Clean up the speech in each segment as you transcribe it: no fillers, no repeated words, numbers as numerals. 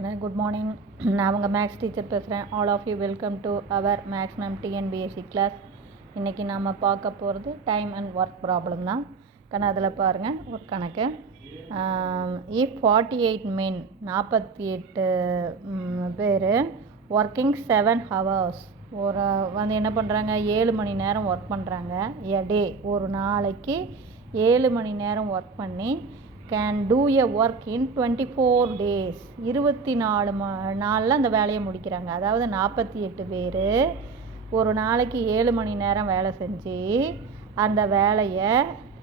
Good morning. நான் உங்கள் maths teacher பேசுகிறேன். All of you welcome to our maths ma'am TNPSC class. இன்றைக்கி நாம் பார்க்க போகிறது டைம் அண்ட் ஒர்க் ப்ராப்ளம் தான். அதில் பாருங்கள் ஒரு கணக்கு. இஃப் 48 men 48 பேர் ஒர்க்கிங் 7 hours ஒரு என்ன பண்ணுறாங்க, 7 மணி நேரம் ஒர்க் பண்ணுறாங்க. எ டே ஒரு நாளைக்கு 7 மணி நேரம் ஒர்க் பண்ணி can do a work in 24 days 24 நாளில் அந்த வேலையை முடிக்கிறாங்க. அதாவது 48 பேர் ஒரு நாளைக்கு 7 மணி நேரம் வேலை செஞ்சு அந்த வேலையை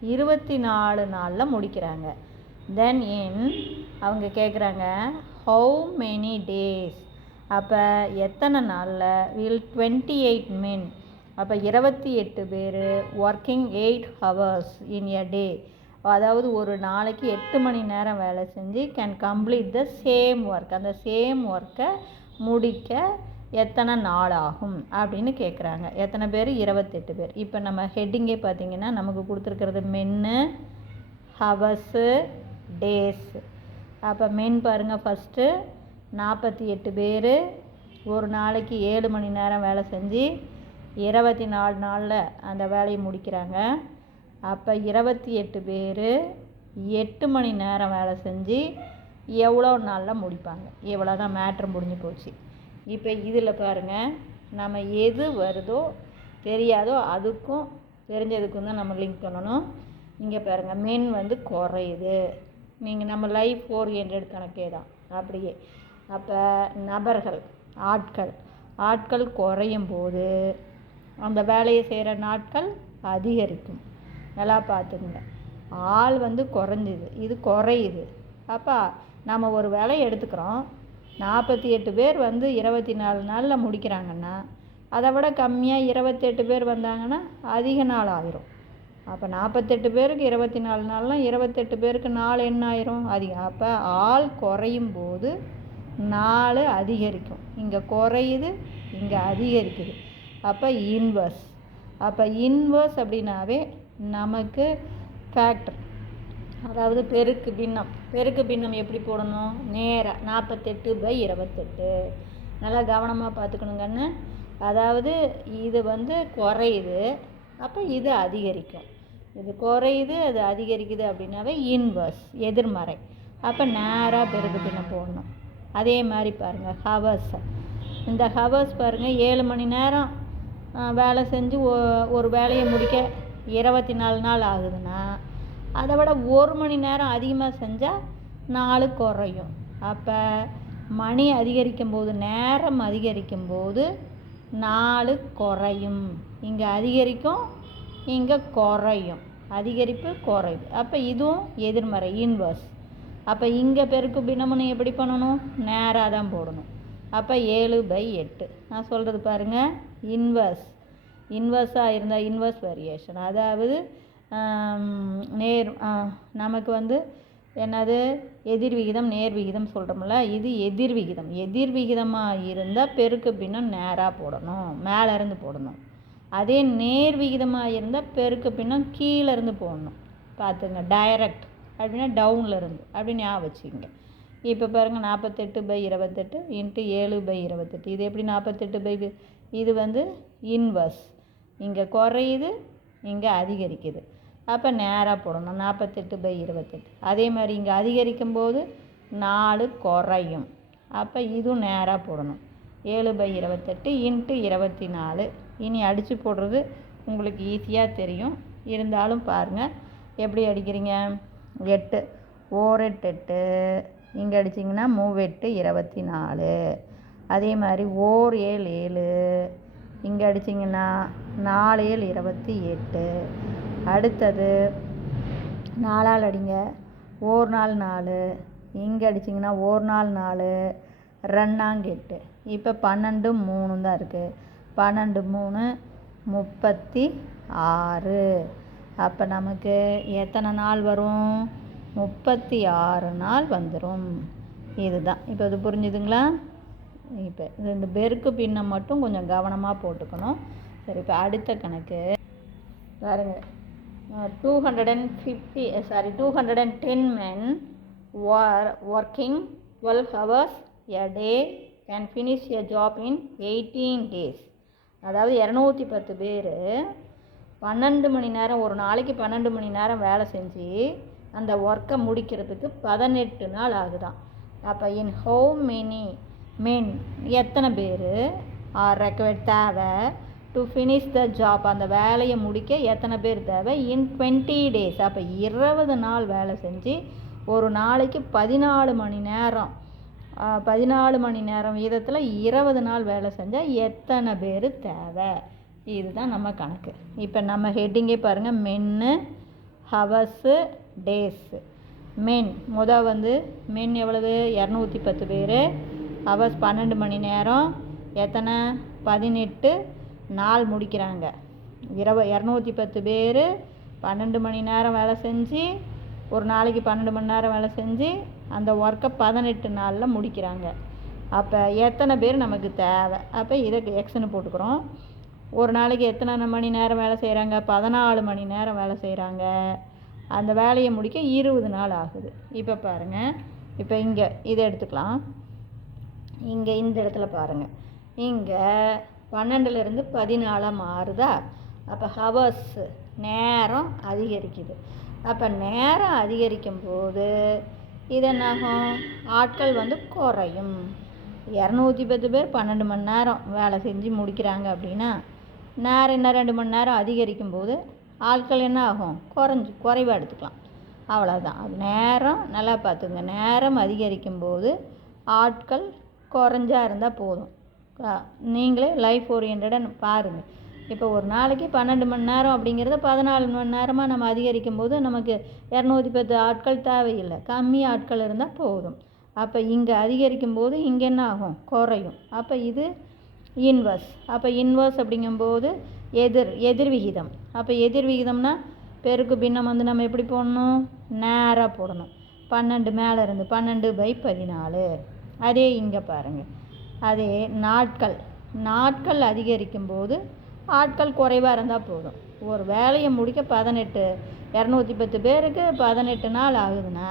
24 நாளில் முடிக்கிறாங்க. தென் அவங்க கேட்குறாங்க ஹவு மெனி டேஸ், அப்போ எத்தனை நாளில் வில் 28 men, அப்போ 28 பேர் ஒர்க்கிங் 8 hours இன் எ டே, அதாவது ஒரு நாளைக்கு 8 மணி நேரம் வேலை செஞ்சு can complete the same work, அந்த சேம் ஒர்க்கை முடிக்க எத்தனை நாள் ஆகும் அப்படின்னு கேட்குறாங்க. எத்தனை பேர்? 28 பேர். இப்போ நம்ம ஹெட்டிங்கே பார்த்திங்கன்னா நமக்கு கொடுத்துருக்கிறது மென்னு, ஹவர்ஸு, டேஸ். அப்போ மென் பாருங்கள், ஃபஸ்ட்டு 48 பேர் ஒரு நாளைக்கு 7 மணி நேரம் வேலை செஞ்சு 24 நாளில் அந்த வேலையை முடிக்கிறாங்க. அப்போ 28 பேர் 8 மணி நேரம் வேலை செஞ்சு எவ்வளோ நாளில் முடிப்பாங்க? எவ்வளோ தான் மேட்ரு முடிஞ்சு போச்சு. இப்போ இதில் பாருங்கள், நம்ம எது வருதோ தெரியாதோ அதுக்கும் தெரிஞ்சதுக்கும் தான் நம்ம லிங்க் பண்ணணும். இங்கே பாருங்கள், மென் குறையுது. நீங்கள் நம்ம லைஃப் 400 கணக்கே தான் அப்படியே. அப்போ நபர்கள், ஆட்கள் குறையும் போது அந்த வேலையை செய்கிற நாட்கள் அதிகரிக்கும். நல்லா பார்த்துக்குங்க. ஆள் குறைஞ்சிது, இது குறையுது. அப்போ நம்ம ஒரு வேலையை எடுத்துக்கிறோம், 48 பேர் 24 நாளில் முடிக்கிறாங்கன்னா அதை விட கம்மியாக 28 பேர் வந்தாங்கன்னா அதிக நாள் ஆயிரும். அப்போ 48 பேருக்கு 24 நாள்னால் 28 பேருக்கு நாள் என்ன ஆயிரும்? அதிகம். அப்போ ஆள் குறையும் போது நாள் அதிகரிக்கும். இங்கே குறையுது, இங்கே அதிகரிக்குது. அப்போ இன்வர்ஸ். அப்போ இன்வர்ஸ் அப்படின்னாவே நமக்கு ஃபேக்டர், அதாவது பெருக்கு பின்னம் எப்படி போடணும்? நேராக 48/28. நல்லா கவனமாக பார்த்துக்கணுங்கன்னு. அதாவது இது குறையுது, அப்போ இது அதிகரிக்கும். இது குறையுது, அது அதிகரிக்குது அப்படின்னாவே இன்வர்ஸ், எதிர்மறை. அப்போ நேராக பெருக்கு பின்னம் போடணும். அதே மாதிரி பாருங்கள் ஹவர்ஸ். இந்த ஹவர்ஸ் பாருங்கள், 7 மணி நேரம் வேலை செஞ்சு ஒரு வேலையை முடிக்க 24 நாள் ஆகுதுன்னா அதை விட 1 மணி நேரம் அதிகமாக செஞ்சால் நாள் குறையும். அப்போ மணி அதிகரிக்கும் போது, நேரம் அதிகரிக்கும் போது நாள் குறையும். இங்கே அதிகரிக்கும், இங்கே குறையும். அதிகரிப்பு, குறைவு. அப்போ இதுவும் எதிர்மறை, இன்வர்ஸ். அப்போ இங்கே பெருக்கு பின்னம்னு எப்படி பண்ணணும்? நேராக தான் போடணும். அப்போ 7/8. நான் சொல்கிறது பாருங்கள், இன்வர்ஸாக இருந்தால் இன்வர்ஸ் வேரியேஷன், அதாவது நமக்கு என்னது எதிர் விகிதம் நேர் விகிதம் சொல்கிறோம்ல, இது எதிர் விகிதம். எதிர் விகிதமாக இருந்தால் பெருக்கு பின்னம் நேராக போடணும், மேலேருந்து போடணும். அதே நேர் விகிதமாக இருந்தால் பெருக்கு பின்னம் கீழேருந்து போடணும். பார்த்துங்க, டைரக்ட் அப்படின்னா டவுன்லேருந்து அப்படி ஞாபகம் வச்சுக்கோங்க. இப்போ பாருங்கள் 48/28 இன்ட்டு 7/28. இது எப்படி 48 இது இன்வர்ஸ். இங்கே குறையுது, இங்கே அதிகரிக்குது. அப்போ நேராக போடணும் 48/28. அதே மாதிரி இங்கே அதிகரிக்கும் போது 4 குறையும். அப்போ இதுவும் நேராக போடணும் 7/28 இன்ட்டு 24. இனி அடித்து போடுறது உங்களுக்கு ஈஸியாக தெரியும், இருந்தாலும் பாருங்கள் எப்படி அடிக்கிறீங்க. 8 ஓர் 8 8, இங்கே அடிச்சிங்கன்னா 3 8 24. அதே மாதிரி ஓர் 7 7, இங்கே அடிச்சிங்கன்னா 4 7 28. அடுத்தது 4ஆல் அடிங்க, ஓர் 4 4, இங்கே அடிச்சிங்கன்னா ஓர் 4 4, 2 8. இப்போ 12 3 தான் இருக்குது. 12 3 36. அப்போ நமக்கு எத்தனை நாள் வரும்? 36 நாள் வந்துடும். இதுதான். இப்போ இது புரிஞ்சுதுங்களா? இப்போ இந்த பெருக்கு பின்னம் மட்டும் கொஞ்சம் கவனமாக போட்டுக்கணும். சரி, இப்போ அடுத்த கணக்கு பாருங்கள். 210 men were working 12 hours a day can finish a job in 18 days. அதாவது 210 பேர் 12 மணி நேரம், ஒரு நாளைக்கு 12 மணி நேரம் வேலை செஞ்சு அந்த ஒர்க்கை முடிக்கிறதுக்கு 18 நாள் ஆகுதான். அப்போ இன் ஹவு மெனி மென், எத்தனை பேர் ஆர் ரெக்வயர்ட் தேவை டு ஃபினிஷ் த ஜாப், அந்த வேலையை முடிக்க எத்தனை பேர் தேவை இன் 20 days. அப்போ 20 நாள் வேலை செஞ்சு ஒரு நாளைக்கு 14 மணி நேரம் 14 மணி நேரம் வீதத்தில் 20 நாள் வேலை செஞ்சால் எத்தனை பேர் தேவை, இதுதான் நம்ம கணக்கு. இப்போ நம்ம ஹெட்டிங்கே பாருங்கள், மென்னு, ஹவர்ஸு, டேஸு. மென் மென் எவ்வளவு 210 பேர், ஹவர்ஸ் 12 மணி நேரம், எத்தனை 18 நாள் முடிக்கிறாங்க. 210 பேர் 12 மணி நேரம் வேலை செஞ்சு ஒரு நாளைக்கு 12 மணி நேரம் வேலை செஞ்சு அந்த ஒர்க்கை 18 நாளில் முடிக்கிறாங்க. அப்போ எத்தனை பேர் நமக்கு தேவை, அப்போ இதை எக்ஸ்ன்னு போட்டுக்கிறோம். ஒரு நாளைக்கு எத்தனை மணி நேரம் வேலை செய்கிறாங்க, 14 மணி நேரம் வேலை செய்கிறாங்க. அந்த வேலையை முடிக்க 20 நாள் ஆகுது. இப்போ பாருங்கள், இப்போ இங்கே இதை எடுத்துக்கலாம். இங்கே இந்த இடத்துல பாருங்கள், இங்கே 12லேருந்து 14 மாறுதா. அப்போ ஹவர்ஸ் நேரம் அதிகரிக்குது. அப்போ நேரம் அதிகரிக்கும் போது இது என்னாகும், ஆட்கள் குறையும். 210 பேர் 12 மணி நேரம் வேலை செஞ்சு முடிக்கிறாங்க அப்படின்னா நேரம் என்ன 2 மணி நேரம் அதிகரிக்கும் போது ஆட்கள் என்ன ஆகும், குறைவாக எடுத்துக்கலாம். அவ்வளோதான். அது நேரம் நல்லா பார்த்துங்க, நேரம் அதிகரிக்கும் போது ஆட்கள் குறைஞ்சா இருந்தால் போதும். நீங்களே லைஃப் ஓரியன்டாக பாருங்கள். இப்போ ஒரு நாளைக்கு 12 மணி நேரம் அப்படிங்கிறத 14 மணி நேரமாக நம்ம அதிகரிக்கும் போது நமக்கு 210 ஆட்கள் தேவையில்லை, கம்மி ஆட்கள் இருந்தால் போதும். அப்போ இங்கே அதிகரிக்கும் போது இங்கே என்ன ஆகும், குறையும். அப்போ இது இன்வர்ஸ். அப்போ இன்வர்ஸ் அப்படிங்கும்போது எதிர் விகிதம். அப்போ எதிர் விகிதம்னா பெருக்கு பின்னம் நம்ம எப்படி போடணும், நேராக போடணும். 12 மேலே இருந்து 12/14. அதே இங்கே பாருங்கள், அதே நாட்கள் அதிகரிக்கும் போது ஆட்கள் குறைவாக இருந்தால் போதும். ஒரு வேலையை முடிக்க 210 பேருக்கு 18 நாள் ஆகுதுன்னா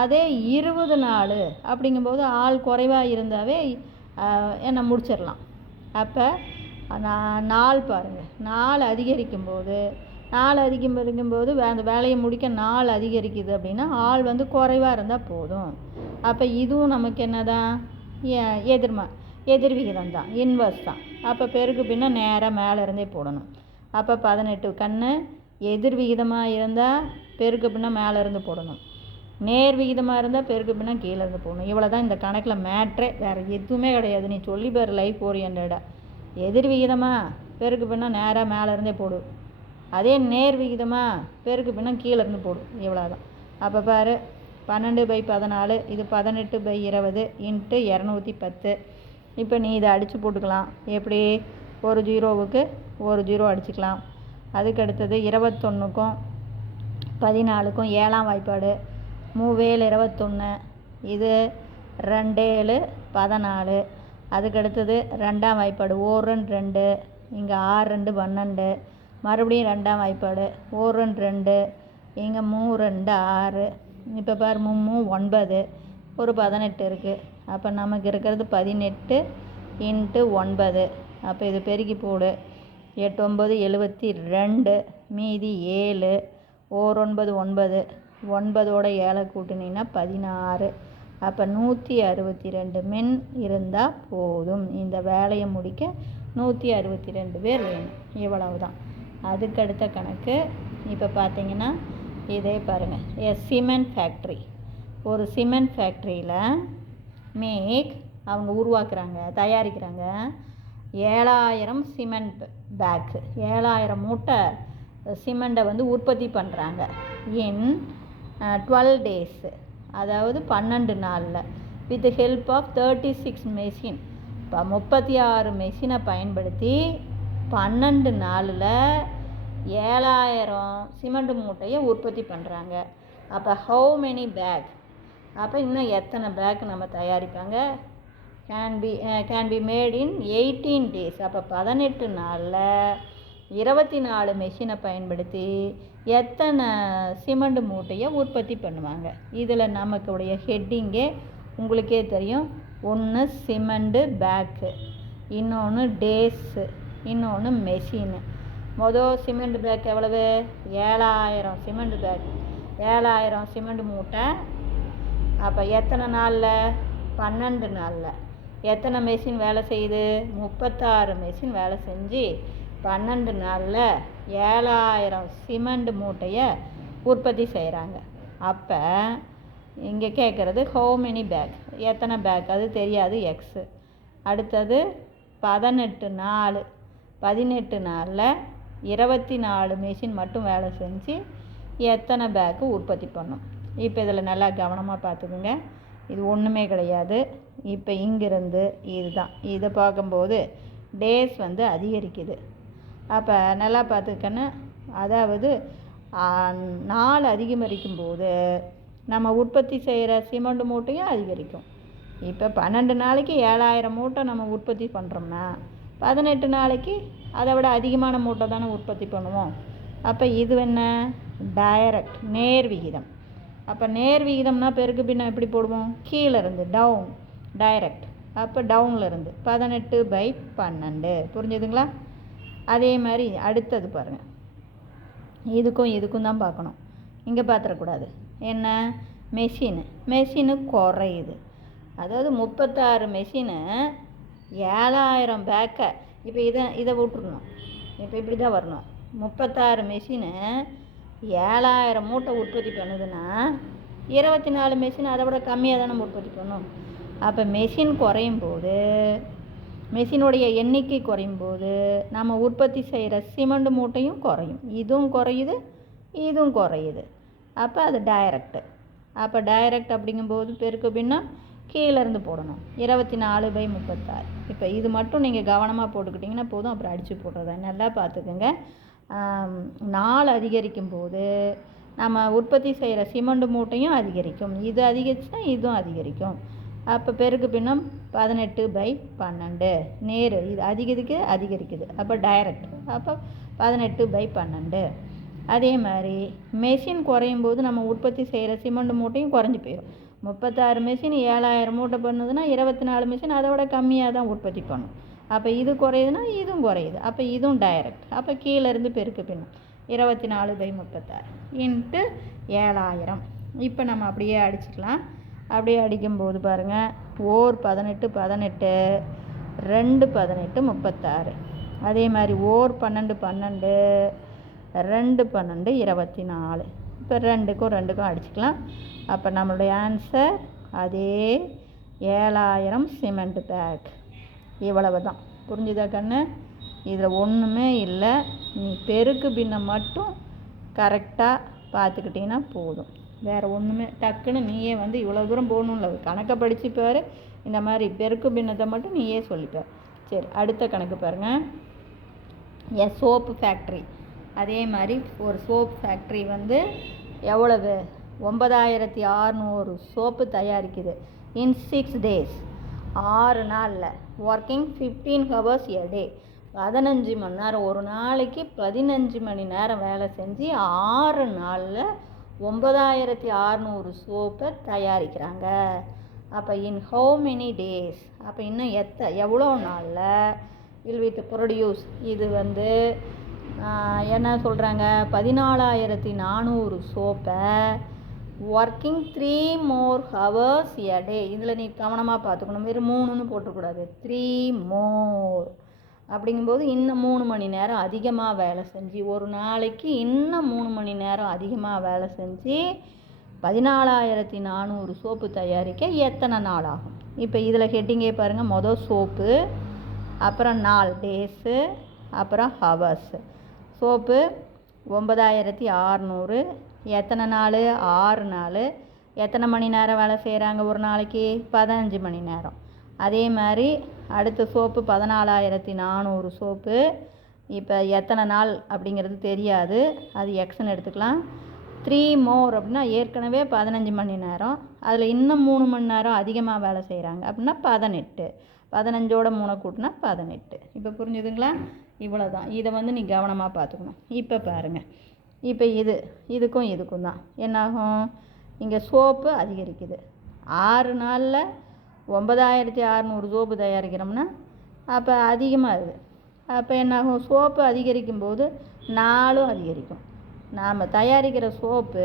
அதே 20 நாள் அப்படிங்கும்போது ஆள் குறைவாக இருந்தாவே என்ன முடிச்சிடலாம். அப்போ நாள் பாருங்கள், நாள் அதிகரிக்கும்போது அந்த வேலையை முடிக்க நாள் அதிகரிக்குது அப்படின்னா ஆள் குறைவாக இருந்தால் போதும். அப்போ இதுவும் நமக்கு என்ன தான், எதிர் விகிதம் தான், இன்வர்ஸ் தான். அப்போ பெருக்கு பின்ன நேராக மேலே இருந்தே போடணும். அப்போ 18 எதிர் விகிதமாக இருந்தால் பெருக்கு பின்ன மேலே இருந்து போடணும், நேர் விகிதமாக இருந்தால் பெருக்கு பின்ன கீழே இருந்து போடணும். இவ்வளோ தான் இந்த கணக்கில் மேட்ரே, வேறு எதுவுமே கிடையாது. நீ சொல்லி பாரு லைஃப் ஓரியன்டாக. எதிர் விகிதமாக பெருக்கு பின்ன நேராக மேலே இருந்தே போடு, அதே நேர் விகிதமாக பெருக்கு பின்ன கீழே இருந்து போடு, இவ்வளோ தான். அப்போ பாரு 12/14, இது 18/20 × 210. இப்போ நீ இதை அடித்து போட்டுக்கலாம். எப்படி, ஒரு ஜீரோவுக்கு ஒரு ஜீரோ அடிச்சுக்கலாம். அதுக்கு அடுத்தது 21க்கும் 14க்கும் 7ஆம் வாய்ப்பாடு, 3 7 21, இது 2 7 14. அதுக்கு அடுத்தது 2ஆம் வாய்ப்பாடு, 1 2 2, இங்கே 6 2 12, மறுபடியும் 2ஆம் வாய்ப்பாடு 1 2 2, இங்கே 3 2 6. இப்போ பாரு 3 9, ஒரு 18 இருக்குது. அப்போ நமக்கு இருக்கிறது 18 × 9. அப்போ இது பெருக்கி போடு, 8 9 72, மீதி 7, 1 9 9, 9ஓட 7 கூட்டினீங்கன்னா 16. அப்போ 162 மென் இருந்தால் போதும். இந்த வேலையை முடிக்க 162 பேர் வேணும். இவ்வளவு தான். அதுக்கடுத்த கணக்கு இப்போ பார்த்தீங்கன்னா இதே பாருங்கள், சிமெண்ட் ஃபேக்ட்ரி. ஒரு சிமெண்ட் ஃபேக்ட்ரியில் அவங்க உருவாக்குறாங்க, தயாரிக்கிறாங்க 7000 சிமெண்ட் பேக்கு, 7000 மூட்டை சிமெண்ட்டை உற்பத்தி பண்ணுறாங்க இன் 12 days, அதாவது 12 நாளில், வித் ஹெல்ப் ஆஃப் 36 மெஷின். இப்போ 36 மெஷினை பயன்படுத்தி 12 நாளில் 7000 சிமெண்ட் மூட்டையை உற்பத்தி பண்ணுறாங்க. அப்போ ஹவு மெனி பேக், அப்போ இன்னும் எத்தனை பேக் நம்ம தயாரிப்பாங்க, can be made in 18 days. அப்போ 18 நாளில் 24 மெஷினை பயன்படுத்தி எத்தனை சிமெண்ட் மூட்டையை உற்பத்தி பண்ணுவாங்க. இதில் நமக்குடைய ஹெட்டிங்கே உங்களுக்கே தெரியும், ஒன்று சிமெண்டு பேக்கு, இன்னொன்று டேஸு, இன்னொன்று மெஷினு. மொதல் சிமெண்ட் பேக் எவ்வளவு? 7000 சிமெண்ட் பேக், 7000 சிமெண்ட் மூட்டை. அப்போ எத்தனை நாளில்? 12 நாளில். எத்தனை மெஷின் வேலை செய்யுது? 36 மெஷின் வேலை செஞ்சு 12 நாளில் 7000 சிமெண்ட் மூட்டையை உற்பத்தி செய்கிறாங்க. அப்போ இங்கே கேட்குறது ஹவு மெனி பேக், எத்தனை பேக், அது தெரியாது, எக்ஸு. அடுத்தது 18 நாள், 18 நாளில் 24 மெஷின் மட்டும் வேலை செஞ்சு எத்தனை பேக்கு உற்பத்தி பண்ணும்? இப்போ இதில் நல்லா கவனமாக பார்த்துக்குங்க, இது ஒன்றுமே கிடையாது. இப்போ இங்கிருந்து இதுதான், இதை பார்க்கும்போது டேஸ் வந்து அதிகரிக்குது. அப்போ நல்லா பார்த்துக்கன்னு, அதாவது நாள் அதிகரிக்கும் போது நம்ம உற்பத்தி செய்கிற சிமெண்ட் மூட்டையும் அதிகரிக்கும். இப்போ 12 நாளைக்கு 7000 மூட்டை நம்ம உற்பத்தி பண்ணுறோம்னா 18 நாளைக்கு அதை விட அதிகமான மூட்டை தானே உற்பத்தி பண்ணுவோம். அப்போ இது என்ன? டைரக்ட், நேர் விகிதம். அப்போ நேர் விகிதம்னா பெருக்கு பின்ன எப்படி போடுவோம்? கீழே இருந்து டவுன், டைரக்ட். அப்போ டவுனில் இருந்து 18/12. புரிஞ்சுதுங்களா? அதே மாதிரி அடுத்தது பாருங்கள், இதுக்கும் தான் பார்க்கணும், இங்கே பார்த்துடக்கூடாது. என்ன? மெஷினு குறையுது. அதாவது 36 மெஷினு 7000 பேக்கை, இப்போ இதை விட்டுருணும், இப்போ இப்படி தான் வரணும். 36 மெஷினு 7000 மூட்டை உற்பத்தி பண்ணுதுன்னா 24 மெஷின் அதை விட கம்மியாக தானே உற்பத்தி பண்ணும். அப்போ மெஷின் குறையும் போது, மெஷினுடைய எண்ணிக்கை குறையும் போது நம்ம உற்பத்தி செய்கிற சிமெண்ட் மூட்டையும் குறையும். இதுவும் குறையுது, இதுவும் குறையுது. அப்போ அது டைரக்டு. அப்போ டைரக்ட் அப்படிங்கும்போது பெருக்கு பின்னம் கீழேருந்து போடணும், 24/36. இப்போ இது மட்டும் நீங்கள் கவனமாக போட்டுக்கிட்டிங்கன்னா போதும், அப்புறம் அடித்து போடுறத நல்லா பார்த்துக்குங்க. நாள் அதிகரிக்கும் போது நம்ம உற்பத்தி செய்கிற சிமெண்ட் மூட்டையும் அதிகரிக்கும். இது அதிகரிச்சுன்னா இதுவும் அதிகரிக்கும். அப்போ பெருக்கு பின்னம் 18/12. நேர், இது அதிகரிக்குது. அப்போ டைரக்ட். அப்போ 18/12. அதே மாதிரி மெஷின் குறையும் போது நம்ம உற்பத்தி செய்கிற சிமெண்ட் மூட்டையும் குறைஞ்சி போயிடும். 36 மெஷின் 7000 மூட்டை பண்ணுதுன்னா 24 மெஷின் அதை விட கம்மியாக தான் உற்பத்தி பண்ணும். அப்போ இது குறையுதுன்னா இதுவும் குறையுது. அப்போ இதுவும் டைரக்ட். அப்போ கீழேருந்து பெருக்கு பின்னம் 24/36 இன்ட்டு 7000. இப்போ நம்ம அப்படியே அடிச்சுக்கலாம். அப்படியே அடிக்கும்போது பாருங்கள், 18 18, 2 18 36. அதே மாதிரி 12 12, 2 12 24. இப்போ 2க்கும் அடிச்சுக்கலாம். அப்போ நம்மளுடைய ஆன்சர் அதே 7000 சிமெண்ட் பேக். இவ்வளவு தான். புரிஞ்சுதா கண்ணு? இதில் ஒன்றுமே இல்லை, நீ பெருக்கு பின்னம் மட்டும் கரெக்டாக பார்த்துக்கிட்டிங்கன்னா போதும். வேறு ஒன்றுமே டக்குன்னு நீயே வந்து இவ்வளோ தூரம் போகணும்ல, கணக்கை படிச்சுப்பார். இந்த மாதிரி பெருக்கு பின்னத்தை மட்டும் நீயே சொல்லிப்பார். சரி, அடுத்த கணக்கு பாருங்கள். Soap factory. அதே மாதிரி ஒரு சோப் ஃபேக்ட்ரி வந்து எவ்வளவு? 9600 சோப்பு தயாரிக்குது. இன் 6 days, 6 நாளில். ஒர்க்கிங் 15 hours a day, 15 மணி நேரம், ஒரு நாளைக்கு 15 மணி நேரம் வேலை செஞ்சு 6 நாளில் 9600 சோப்பை தயாரிக்கிறாங்க. அப்போ இன் ஹவு மெனி டேஸ், அப்போ இன்னும் எவ்வளோ நாளில் வில் வித் ப்ரொடியூஸ், இது வந்து என்ன சொல்கிறாங்க, 14400 சோப்பை working 3 more hours a day. இதில் நீ கவனமாக பார்த்துக்கணும், வெறும் 3ன்னு போட்டக்கூடாது, 3 more அப்படிங்கும்போது இன்னும் 3 மணி நேரம் அதிகமாக வேலை செஞ்சு, ஒரு நாளைக்கு இன்னும் 3 மணி நேரம் அதிகமாக வேலை செஞ்சு 14400 சோப்பு தயாரிக்க எத்தனை நாள் ஆகும்? இப்போ இதில் ஹெட்டிங்கே பாருங்கள், மொதல் சோப்பு, அப்புறம் நாள் டேஸு, அப்புறம் ஹவர்ஸு. சோப்பு 9600, எத்தனை நாள்? 6 நாள். எத்தனை மணி நேரம் வேலை செய்கிறாங்க ஒரு நாளைக்கு? 15 மணி நேரம். அதே மாதிரி அடுத்த சோப்பு 14400 சோப்பு. இப்போ எத்தனை நாள் அப்படிங்கிறது தெரியாது, அது எக்ஸ்ன்னு எடுத்துக்கலாம். 3 more அப்படின்னா ஏற்கனவே 15 மணி நேரம், அதில் இன்னும் 3 மணி நேரம் அதிகமாக வேலை செய்கிறாங்க அப்படின்னா 18. 15ஓட 3 கூட்டினா 18. இப்போ புரிஞ்சுதுங்களா? இவ்வளோ தான். இதை வந்து நீ கவனமாக பார்த்துக்கணும். இப்போ பாருங்கள், இப்போ இதுக்கும் தான் என்னாகும்? இங்கே சோப்பு அதிகரிக்குது. 6 நாளில் 9600 சோப்பு தயாரிக்கிறோம்னா அப்போ அதிகமாகுது. அப்போ என்னாகும், சோப்பு அதிகரிக்கும் போது நாளும் அதிகரிக்கும். நாம் தயாரிக்கிற சோப்பு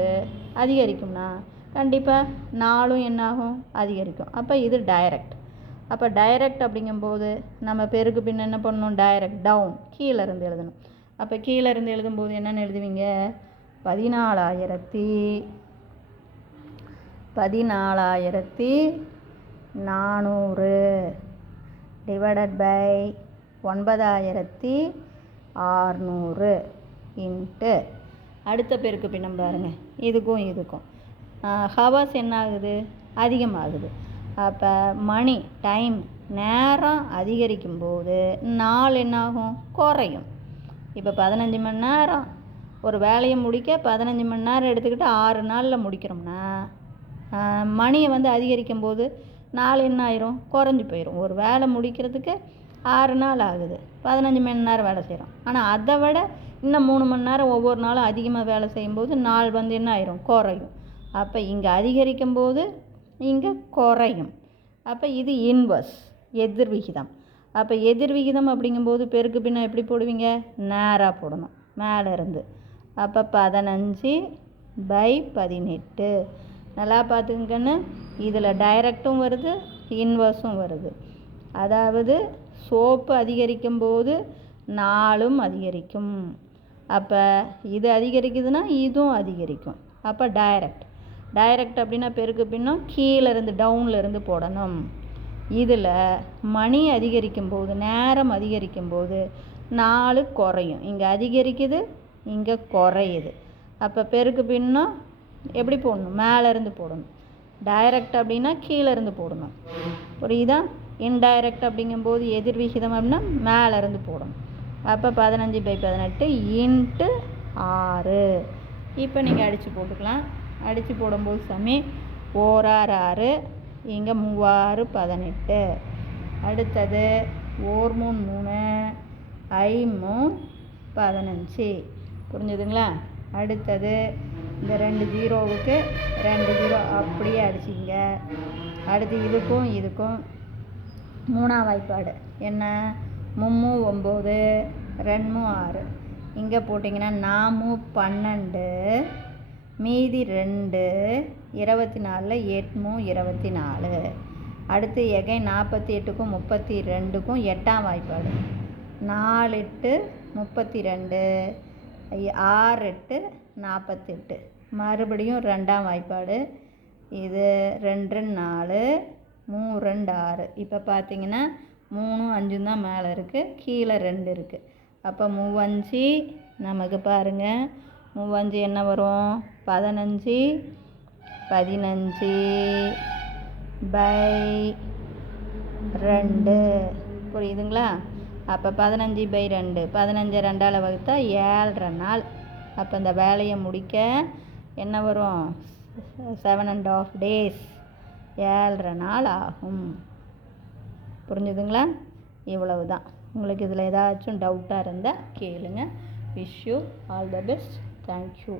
அதிகரிக்கும்னா கண்டிப்பாக நாளும் என்னாகும், அதிகரிக்கும். அப்போ இது டைரக்ட். அப்போ டைரக்ட் அப்படிங்கும்போது நம்ம பெருக்கு பின்ன என்ன பண்ணணும், டைரக்ட் டவுன் கீழே இருந்து எழுதணும். அப்போ கீழே இருந்து எழுதும்போது என்னென்னு எழுதுவீங்க, 14,400 டிவைடட் பை 9600 இன்ட்டு அடுத்த பெருக்கு பின்னம் பாருங்கள், இதுக்கும் ஹவர்ஸ் என்ன ஆகுது, அதிகமாகுது. அப்போ மணி டைம் நேரம் அதிகரிக்கும் போது நாள் என்னாகும், குறையும். இப்போ 15 மணி நேரம் ஒரு வேலையை முடிக்க 15 மணி நேரம் எடுத்துக்கிட்டு 6 நாளில் முடிக்கிறோம்னா மணியை அதிகரிக்கும் போது நாள் என்ன ஆயிரும், குறைஞ்சி போயிடும். ஒரு வேலை முடிக்கிறதுக்கு 6 நாள் ஆகுது, 15 மணி நேரம் வேலை செய்கிறோம். ஆனால் அதை விட இன்னும் 3 மணி நேரம் ஒவ்வொரு நாளும் அதிகமாக வேலை செய்யும்போது நாள் என்ன ஆயிரும், குறையும். அப்போ இங்கே அதிகரிக்கும் போது இங்கே குறையும். அப்போ இது இன்வர்ஸ் எதிர்விகிதம். அப்போ எதிர்விகிதம் அப்படிங்கும்போது பெருக்கு பின்ன எப்படி போடுவீங்க, நேராக போடணும் மேலே இருந்து. அப்போ 15/18. நல்லா பார்த்துக்கங்கன்னு, இதில் டைரக்டும் வருது இன்வர்ஸும் வருது. அதாவது சோப்பு அதிகரிக்கும் போது நாளும் அதிகரிக்கும். அப்போ இது அதிகரிக்குதுன்னா இதுவும் அதிகரிக்கும். அப்போ டைரக்ட் அப்படின்னா பெருக்கு பின்னம் கீழே இருந்து டவுனில் இருந்து போடணும். இதில் மணி அதிகரிக்கும் போது, நேரம் அதிகரிக்கும் போது நாள் குறையும். இங்கே அதிகரிக்குது, இங்கே குறையுது. அப்போ பெருக்கு பின்னம் எப்படி போடணும், மேலே இருந்து போடணும். டைரக்ட் அப்படின்னா கீழே இருந்து போடணும். புரியுதா? இன்டைரக்ட் அப்படிங்கும்போது எதிர்விகிதம் அப்படின்னா மேலே இருந்து போடணும். அப்போ 15/18 இன்ட்டு 6. இப்போ நீங்கள் அடித்து போட்டுக்கலாம். அடித்து போடும்போது சமி 4×6, இங்கே 3×6 18. அடுத்தது 4×3 3, 5 புரிஞ்சுதுங்களா? அடுத்தது இந்த 2 0க்கு 2 0 அப்படியே அடிச்சிங்க. அடுத்து இதுக்கும் 3ஆம் வாய்ப்பாடு என்ன, 3 9 2 6. இங்கே போட்டிங்கன்னா 4 12 மீதி 2 24 8 24. அடுத்து எகைன் 48க்கும் 32க்கும் 8ஆம் வாய்ப்பாடு 4 8 32 6 8 48. மறுபடியும் 2ஆம் வாய்ப்பாடு, இது 2 4 3 2 6. இப்போ பார்த்தீங்கன்னா 3 5 தான் மேலே இருக்குது, கீழே 2 இருக்குது. அப்போ 3×5 நமக்கு பாருங்கள், 3×5 என்ன வரும், 15/2. புரியுதுங்களா? அப்போ 15/2, 15 2ஆல் வகுத்தா 7½ நாள். அப்போ இந்த வேலையை முடிக்க என்ன வரும், 7½ days, 7½ நாள் ஆகும். புரிஞ்சுதுங்களா? இவ்வளவு தான். உங்களுக்கு இதில் ஏதாச்சும் டவுட்டாக இருந்தால் கேளுங்க. Wish you all the best. Thank you.